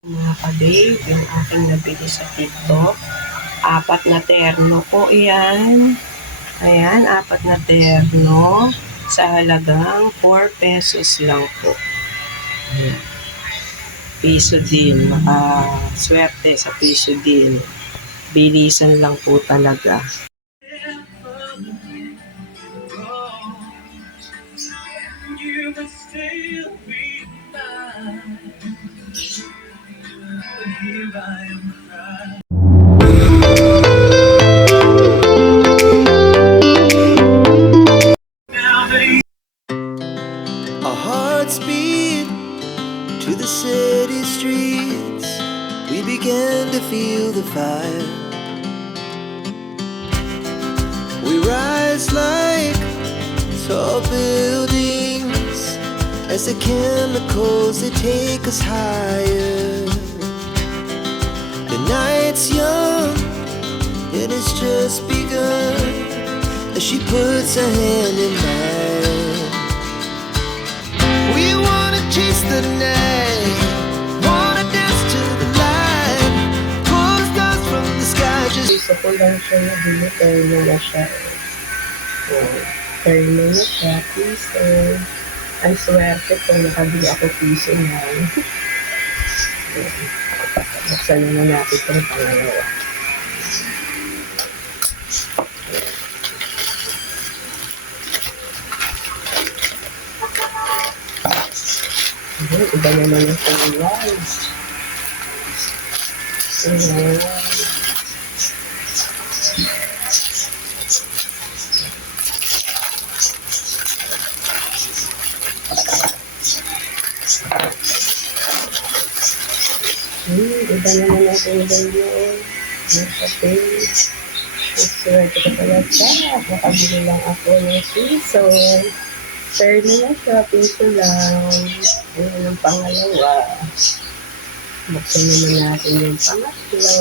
Mga ka-babe, yung aking nabili sa TikTok. 4 na terno po yan. Ayan, 4 na terno sa halagang 4 pesos lang po. Ayan. Piso din. Makaswerte sa piso din. Bilisan lang po talaga. You would still be mine. But here I am crying. Our hearts beat to the city streets. We began to feel the fire. We rise like tall buildings as the chemicals, they take us higher. The night's young and it's just begun as she puts her hand in mine. We wanna chase the night, wanna dance to the light, pull the stars from the sky. Just Piso ko lang siya nabili. Terno na siya. Terno na siya. Piso. Ang swerte ko. Nakabili ako piso na. Buksan na natin itong pangalawa. Iba naman yung kulay. Iba naman ang kulay yun. Nasa page. Swerte ko pala siya. Nakabili lang ako ng piso. Terno na siya. Piso lang. Ayan ang pangalawa. Buksan naman natin yung pangatlo.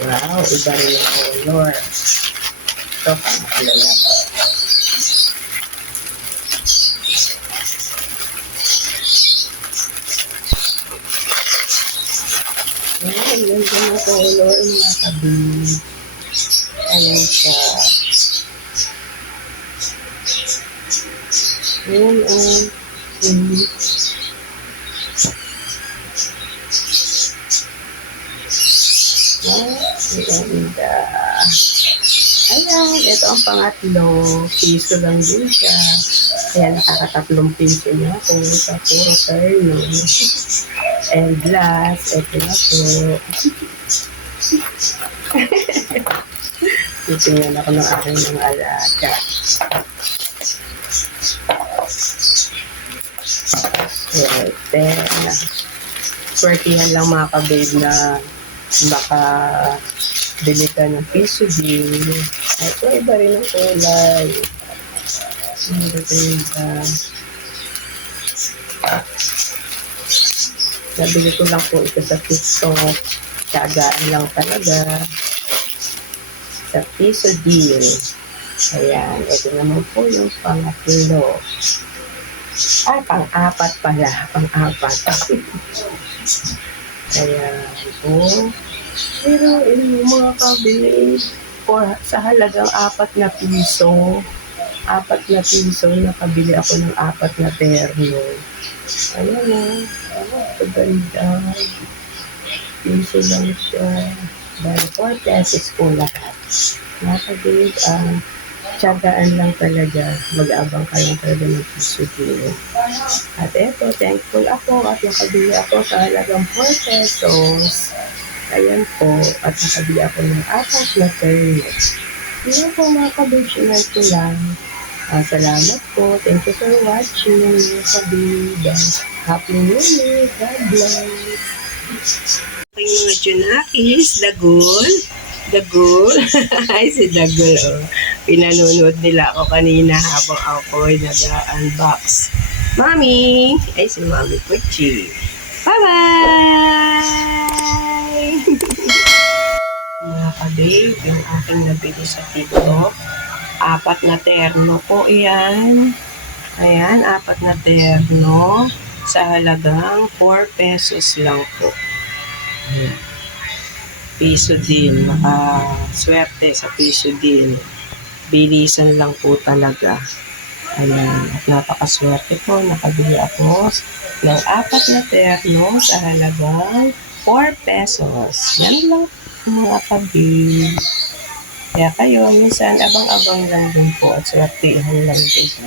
Wow, iba rin yung color. Ito, pangatlo na po. Ayan, yun yung color, mga kabib. Ayan siya. Ayan, ganda. Ayan, ito ang pangatlo. Piso lang din siya. Kaya nakakatatlong piso niya ako sa puro terno. And last, ito na po. Titingnan ako ng aking mga alaga. Pwede. Swertihan lang mga ka-babe na baka bili ka ng piso din. Ito, iba rin ang kulay. Nabili ko lang po ito sa TikTok. Tiyagaan lang talaga. Sa piso deal. Ayan, ito naman po yung pangatlo. Pang-apat pala. Pang-apat. Ayan po. Pero yung mga kabili sa halagang 4 na piso. 4 na piso, nakabili ako ng 4 na terno. Ayan o. Ito ganda. Piso lang siya. Dahil 4 pesos po lahat. Nakabili tiyagaan lang talaga. Mag-abang ka lang talaga ng piso dito. At eto, thankful ako at nakabili ako sa halagang 4 pesos. Ayan po. At nakabili ako ng 4 na terno. Ayan po mga kabisyonan ko lang. Salamat po. Thank you for watching. Kabida. Happy New Year. God bless. Aking mga Junakis, Dagol. Dagol. Ay, si Dagol. Oh. Pinanonood nila ako kanina habang ako ay nag-unbox. Mami! Ay, si Mami Puchi. Bye-bye! Mga ka-babe, yung aking nabili sa TikTok. Apat na terno po yan. Ayan, apat na terno sa halagang 4 pesos lang po. Ayan. Piso din, makaswerte sa piso din. Bilisan lang po talaga. Ayan, at napakaswerte po, nakabili ako ng apat na terno sa halagang 4 pesos. Yan lang mga kabi. Kaya kayo, minsan abang-abang lang din po at swertihan lang din sa